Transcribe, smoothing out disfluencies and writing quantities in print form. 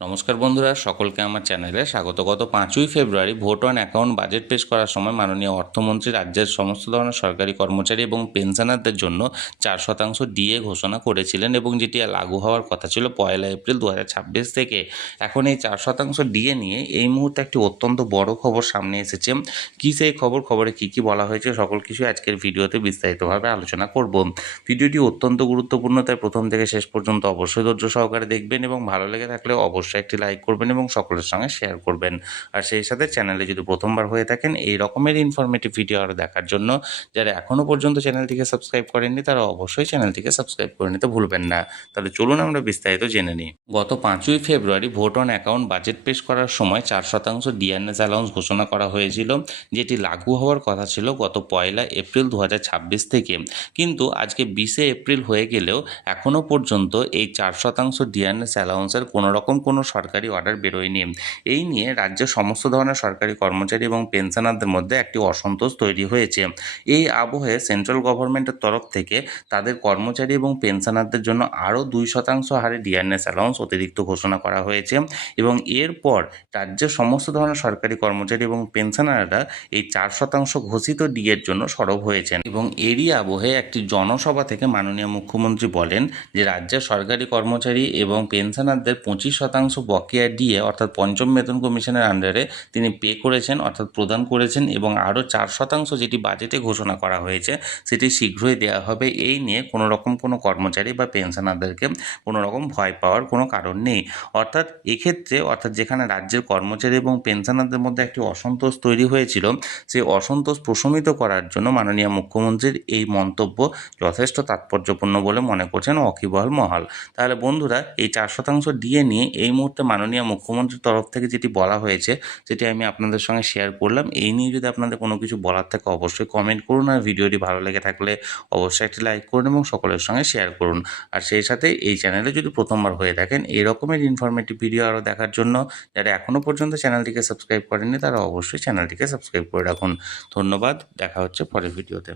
নমস্কার বন্ধুরা, সকলকে আমার চ্যানেলে স্বাগত। গত 5ই ফেব্রুয়ারি ভোট অন অ্যাকাউন্ট বাজেট পেশ করার সময় মাননীয় অর্থমন্ত্রী রাজ্যের সমস্ত ধরনের সরকারি কর্মচারী এবং পেনশনারদের জন্য 4% ডিএ ঘোষণা করেছিলেন এবং যেটি লাগু হওয়ার কথা ছিল 1 এপ্রিল 2026 থেকে। এখন এই 4% ডিএ নিয়ে এই মুহূর্তে একটি অত্যন্ত বড় খবর সামনে এসেছে। কী সেই খবরে কী বলা হয়েছে সকল কিছু আজকের ভিডিওতে বিস্তারিতভাবে আলোচনা করব। ভিডিওটি অত্যন্ত গুরুত্বপূর্ণ, তাই প্রথম থেকে শেষ পর্যন্ত অবশ্যই ধৈর্য সহকারে দেখবেন এবং ভালো লেগে থাকলে অবশ্যই একটি লাইক করবেন এবং সকলের সঙ্গে শেয়ার করবেন। আর সেই সাথে চ্যানেলে যদি প্রথমবার হয়ে থাকেন এই রকমের ইনফরমেটিভ ভিডিও আরও দেখার জন্য যারা এখনও পর্যন্ত চ্যানেলটিকে সাবস্ক্রাইব করেননি তারা অবশ্যই চ্যানেলটিকে সাবস্ক্রাইব করে নিতে ভুলবেন না। তাহলে চলুন আমরা বিস্তারিত জেনে নিই। গত 5ই ফেব্রুয়ারি ভোট অন অ্যাকাউন্ট বাজেট পেশ করার সময় 4% ডিএনএস অ্যালাউন্স ঘোষণা করা হয়েছিল, যেটি লাগু হওয়ার কথা ছিল গত 1 এপ্রিল 2026 থেকে। কিন্তু আজকে 20 এপ্রিল হয়ে গেলেও এখনও পর্যন্ত এই 4% ডিএনএস অ্যালাউন্সের কোনো সরকারি অর্ডার বেরোয়নি। এই নিয়ে রাজ্যের সমস্ত ধরনের সরকারি কর্মচারী এবং পেনশনারদের মধ্যে একটি অসন্তোষ তৈরি হয়েছে। এই আবহে সেন্ট্রাল গভর্নমেন্টের তরফ থেকে তাদের কর্মচারী এবং পেনশনারদের জন্য আরও 2% হারে ডিএনএস অ্যালাউন্স অতিরিক্ত ঘোষণা করা হয়েছে এবং এরপর রাজ্যের সমস্ত ধরনের সরকারি কর্মচারী এবং পেনশনাররা এই 4% ঘোষিত ডিএর জন্য সরব হয়েছেন। এবং এরই আবহে একটি জনসভা থেকে মাননীয় মুখ্যমন্ত্রী বলেন যে রাজ্যের সরকারি কর্মচারী এবং পেনশনারদের 25% বকেয়া ডিএ অর্থাৎ পঞ্চম বেতন কমিশনের আন্ডারে তিনি পে করেছেন অর্থাৎ প্রদান করেছেন এবং আরও 4% যেটি বাজেটে ঘোষণা করা হয়েছে সেটি শীঘ্রই দেওয়া হবে। এই নিয়ে কোনো কর্মচারী বা পেনশনারদেরকে কোনো রকম ভয় পাওয়ার কোনো কারণ নেই। অর্থাৎ যেখানে রাজ্যের কর্মচারী এবং পেনশনারদের মধ্যে একটি অসন্তোষ তৈরি হয়েছিল, সেই অসন্তোষ প্রশমিত করার জন্য মাননীয় মুখ্যমন্ত্রীর এই মন্তব্য যথেষ্ট তাৎপর্যপূর্ণ বলে মনে করছেন ওয়াকিবহাল মহল। তাহলে বন্ধুরা, এই 4% ডিএ নিয়ে এই মুহূর্তে মাননীয় মুখ্যমন্ত্রীর তরফ থেকে যেটি বলা হয়েছে সেটি আমি আপনাদের সঙ্গে শেয়ার করলাম। এই নিয়ে যদি আপনাদের কোনো কিছু বলার থাকে অবশ্যই কমেন্ট করুন, আর ভিডিওটি ভালো লেগে থাকলে অবশ্যই একটি লাইক করুন এবং সকলের সঙ্গে শেয়ার করুন। আর সেই সাথে এই চ্যানেলে যদি প্রথমবার হয়ে থাকেন এই রকমের ইনফরমেটিভ ভিডিও আরও দেখার জন্য যারা এখনও পর্যন্ত চ্যানেলটিকে সাবস্ক্রাইব করেননি তারা অবশ্যই চ্যানেলটিকে সাবস্ক্রাইব করে রাখুন। ধন্যবাদ, দেখা হচ্ছে পরের ভিডিওতে।